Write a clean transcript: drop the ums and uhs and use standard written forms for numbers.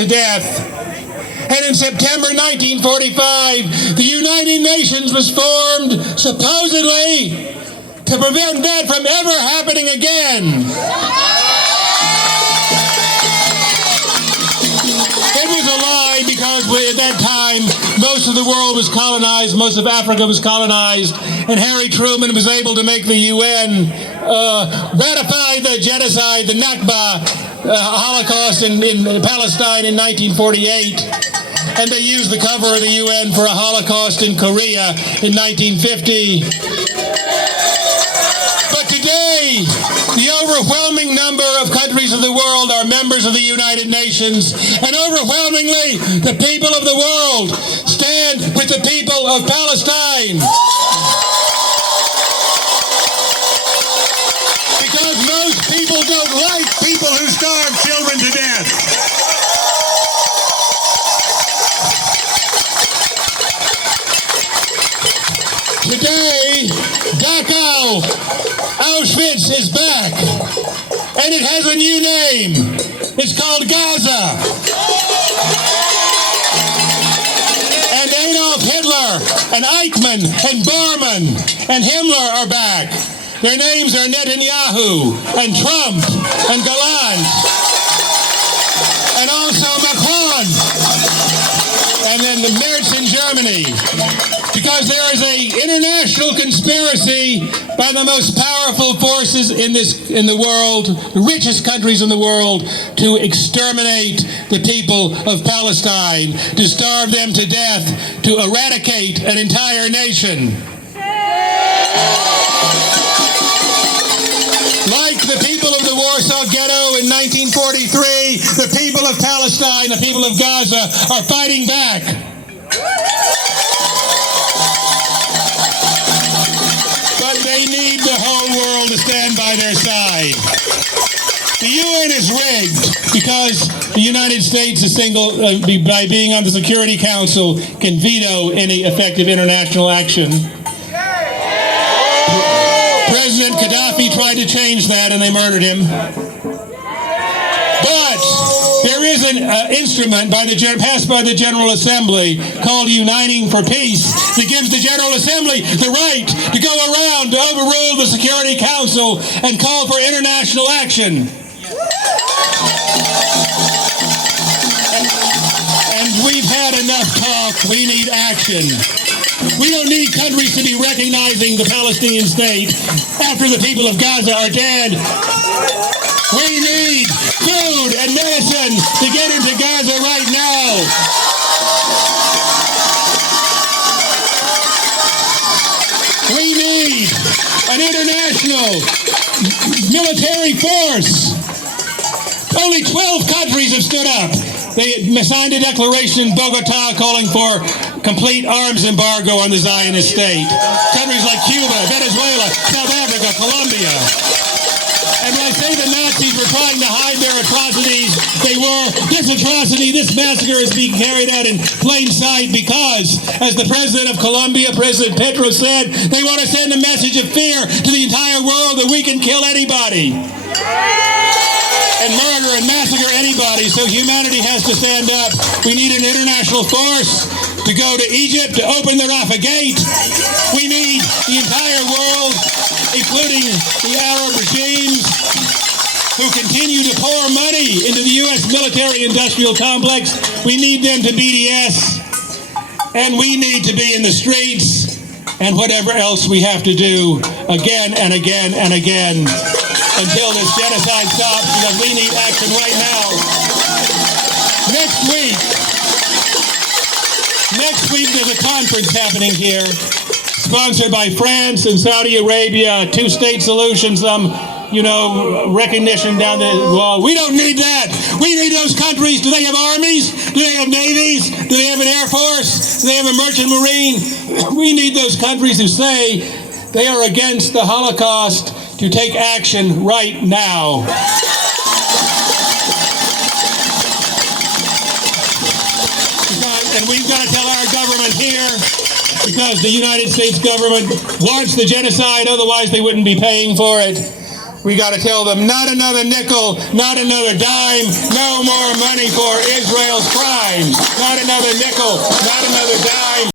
to death. And in September 1945, the United Nations was formed, supposedly, to prevent that from ever happening again. It was a lie because at that time, most of the world was colonized, most of Africa was colonized, and Harry Truman was able to make the UN ratify the genocide, the Nakba Holocaust in Palestine in 1948. And they used the cover of the UN for a Holocaust in Korea in 1950. But today, the overwhelming number of countries of the world are members of the United Nations, and overwhelmingly, the people of the world stand with the people of Palestine. Because most people don't like people who starve children to death. Today, Dachau, Auschwitz is back, and it has a new name. It's called Gaza. And Adolf Hitler, and Eichmann, and Bormann, and Himmler are back. Their names are Netanyahu, and Trump, and Gallant, and also Macron, and then the Merz in Germany. Because there is an international conspiracy by the most powerful forces in the world, the richest countries in the world, to exterminate the people of Palestine, to starve them to death, to eradicate an entire nation. Like the people of the Warsaw Ghetto in 1943, the people of Palestine, the people of Gaza are fighting back. They need the whole world to stand by their side. The UN is rigged because the United States is by being on the Security Council, can veto any effective international action. President Gaddafi tried to change that and they murdered him. But there is an instrument passed by the General Assembly called Uniting for Peace that gives the General Assembly the right to go around to overrule the Security Council and call for international action. And we've had enough talk. We need action. We don't need countries to be recognizing the Palestinian state after the people of Gaza are dead. We need food and medicine to get into Gaza right now. We need an international military force. Only 12 countries have stood up. They signed a declaration in Bogota calling for complete arms embargo on the Zionist state. Countries like Cuba, Venezuela, South Africa, Colombia. And when I say the Nazis were trying to hide their atrocities, they were. This atrocity, this massacre is being carried out in plain sight because, as the president of Colombia, President Petro, said, they want to send a message of fear to the entire world that we can kill anybody and murder and massacre anybody, so humanity has to stand up. We need an international force to go to Egypt to open the Rafah Gate. We need the entire world, including the Arab regimes who continue to pour money into the U.S. military-industrial complex. We need them to BDS, and we need to be in the streets, and whatever else we have to do again and again and again until this genocide stops, because we need action right now. Next week there's a conference happening here, sponsored by France and Saudi Arabia, two-state solution, recognition down the wall. We don't need that. We need those countries. Do they have armies? Do they have navies? Do they have an air force? Do they have a merchant marine? We need those countries who say they are against the Holocaust to take action right now. And we've got to tell our government here, because the United States government wants the genocide, otherwise they wouldn't be paying for it. We got to tell them, not another nickel, not another dime, no more money for Israel's crime. Not another nickel, not another dime.